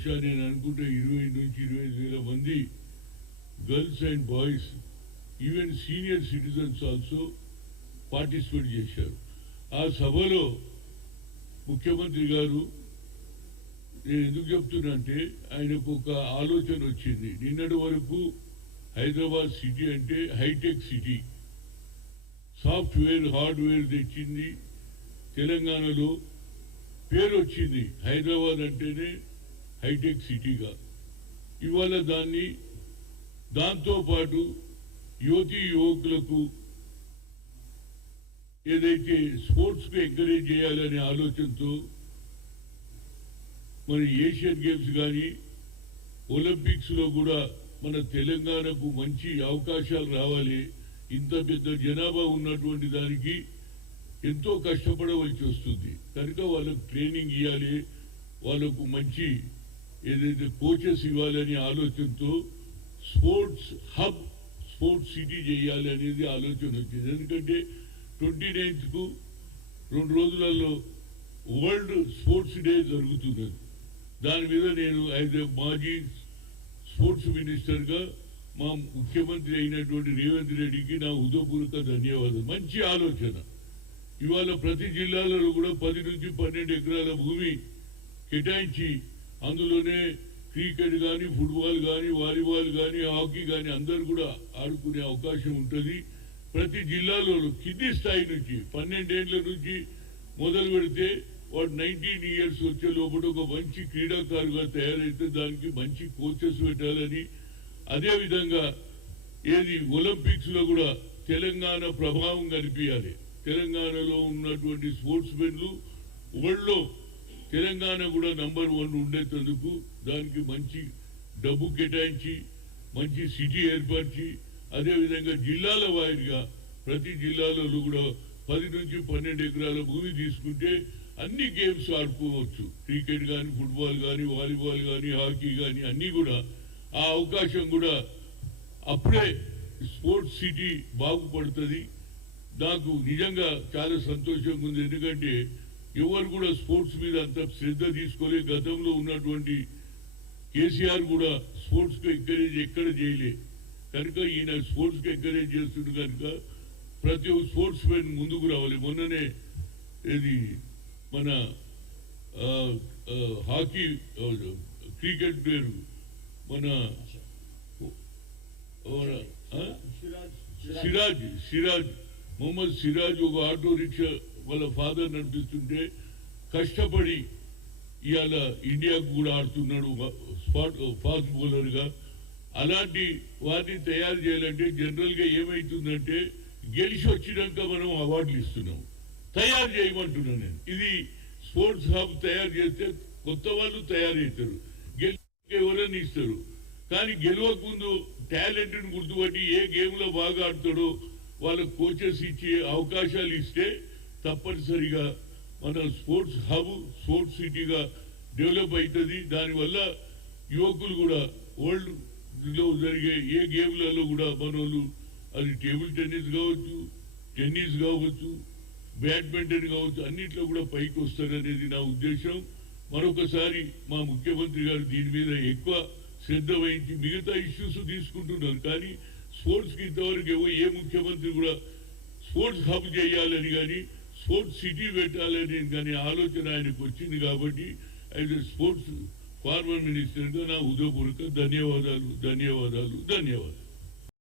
బహుశా నేను అనుకుంటే 20 నుంచి 25,000 మంది girls and boys even senior citizens also participate చేశారు. ఆ సభలో ముఖ్యమంత్రి గారు, నేను ఎందుకు చెప్తున్నా అంటే ఆయనకు ఒక ఆలోచన వచ్చింది. నిన్నటి వరకు హైదరాబాద్ సిటీ అంటే హైటెక్ సిటీ, సాఫ్ట్వేర్ హార్డ్వేర్ తెచ్చింది. తెలంగాణలో పేరు వచ్చింది హైదరాబాద్ అంటేనే హైటెక్ సిటీగా. ఇవాళ దాంతోపాటు యువతీ యువకులకు ఏదైతే స్పోర్ట్స్కు ఎంకరేజ్ చేయాలనే ఆలోచనతో మన ఏషియన్ గేమ్స్ కానీ ఒలింపిక్స్లో కూడా మన తెలంగాణకు మంచి అవకాశాలు రావాలి. ఇంత పెద్ద జనాభా ఉన్నటువంటి దానికి ఎంతో కష్టపడవలసి వస్తుంది కనుక వాళ్ళకు ట్రైనింగ్ ఇవ్వాలి, వాళ్ళకు మంచి ఏదైతే కోచెస్ ఇవ్వాలనే ఆలోచనతో స్పోర్ట్స్ హబ్, స్పోర్ట్స్ సిటీ చేయాలి అనేది ఆలోచన వచ్చింది. ఎందుకంటే 29th 2 రోజులలో వరల్డ్ స్పోర్ట్స్ డే జరుగుతున్నది. దాని మీద నేను మాజీ స్పోర్ట్స్ మినిస్టర్గా మా ముఖ్యమంత్రి అయినటువంటి రేవంత్ రెడ్డికి నా హృదయపూర్వక ధన్యవాదాలు. మంచి ఆలోచన. ఇవాళ ప్రతి జిల్లాలలో కూడా 10 నుంచి 12 ఎకరాల భూమి కేటాయించి అందులోనే క్రికెట్ కానీ, ఫుట్బాల్ కానీ, వాలీబాల్ కానీ, హాకీ కానీ అందరు కూడా ఆడుకునే అవకాశం ఉంటుంది. ప్రతి జిల్లాలో కింది స్థాయి నుంచి 12 ఏళ్ల నుంచి మొదలు పెడితే వాడు 19 ఇయర్స్ వచ్చే లోపల ఒక మంచి క్రీడాకారుగా తయారైతే దానికి మంచి కోచెస్ పెట్టాలని, అదేవిధంగా ఒలింపిక్స్ లో కూడా తెలంగాణ ప్రభావం కనిపించాలి. తెలంగాణలో ఉన్నటువంటి స్పోర్ట్స్ మెన్లు వరల్డ్లో తెలంగాణ కూడా నంబర్ 1 ఉండేందుకు దానికి మంచి డబ్బు కేటాయించి మంచి సిటీ ఏర్పరిచి, అదేవిధంగా జిల్లాల వారీగా ప్రతి జిల్లాలలో కూడా 10 నుంచి 12 ఎకరాల భూమి తీసుకుంటే అన్ని గేమ్స్ ఆడుకోవచ్చు. క్రికెట్ కానీ, ఫుట్బాల్ కానీ, వాలీబాల్ కానీ, హాకీ కానీ అన్నీ కూడా ఆ అవకాశం కూడా అప్పుడే స్పోర్ట్స్ సిటీ బాగుపడుతుంది. నాకు నిజంగా చాలా సంతోషంగా ఉంది. ఎందుకంటే ఎవరు కూడా స్పోర్ట్స్ మీద అంత శ్రద్ధ తీసుకోలే. గతంలో ఉన్నటువంటి కేసీఆర్ కూడా స్పోర్ట్స్కు ఎంకరేజ్ ఎక్కడ చేయలే కనుక ఈయన స్పోర్ట్స్కి ఎంకరేజ్ చేస్తుంది కనుక ప్రతి ఒక్క స్పోర్ట్స్ మెన్ ముందుకు రావాలి. మొన్ననే మన హాకీ క్రికెట్ పేరు మన సిరాజ్ మొహమ్మద్ సిరాజ్ ఒక ఆటో రిక్షా వాళ్ళ ఫాదర్ నడిపిస్తుంటే కష్టపడి ఇవాళ ఇండియాకు కూడా ఆడుతున్నాడు ఫాస్ట్ బౌలర్గా. అలాంటి వారిని తయారు చేయాలంటే జనరల్గా ఏమవుతుందంటే గెలిచి వచ్చినాక మనం అవార్డులు ఇస్తున్నాం, తయారు చేయమంటున్నాను నేను. ఇది స్పోర్ట్స్ హబ్ తయారు చేస్తే కొత్త వాళ్ళు తయారవుతారు, గెలిచి ఎవరైనా ఇస్తారు. కానీ గెలవక ముందు టాలెంట్ని గుర్తుపట్టి ఏ గేమ్లో బాగా ఆడతాడో వాళ్ళకు కోచెస్ ఇచ్చి అవకాశాలు ఇస్తే తప్పనిసరిగా మన స్పోర్ట్స్ హబ్, స్పోర్ట్స్ సిటీగా డెవలప్ అవుతుంది. దానివల్ల యువకులు కూడా వరల్డ్లో జరిగే ఏ గేమ్లలో కూడా మనోళ్ళు, అది టేబుల్ టెన్నిస్ కావచ్చు, టెన్నిస్ కావచ్చు, బ్యాడ్మింటన్ కావచ్చు, అన్నిట్లో కూడా పైకి వస్తారనేది నా ఉద్దేశం. మరొకసారి మా ముఖ్యమంత్రి గారు దీని మీద ఎక్కువ శ్రద్ధ వహించి మిగతా ఇష్యూస్ తీసుకుంటున్నారు. కానీ స్పోర్ట్స్కి ఇంతవరకు ఏ ముఖ్యమంత్రి కూడా స్పోర్ట్స్ హబ్ చేయాలని కానీ స్పోర్ట్స్ సిటీ పెట్టాలని కానీ ఆలోచన ఆయనకు వచ్చింది. కాబట్టి యాజ్ ఎ స్పోర్ట్స్ ఫార్మర్ మినిస్టర్గా నా హృదయపూర్వక ధన్యవాదాలు.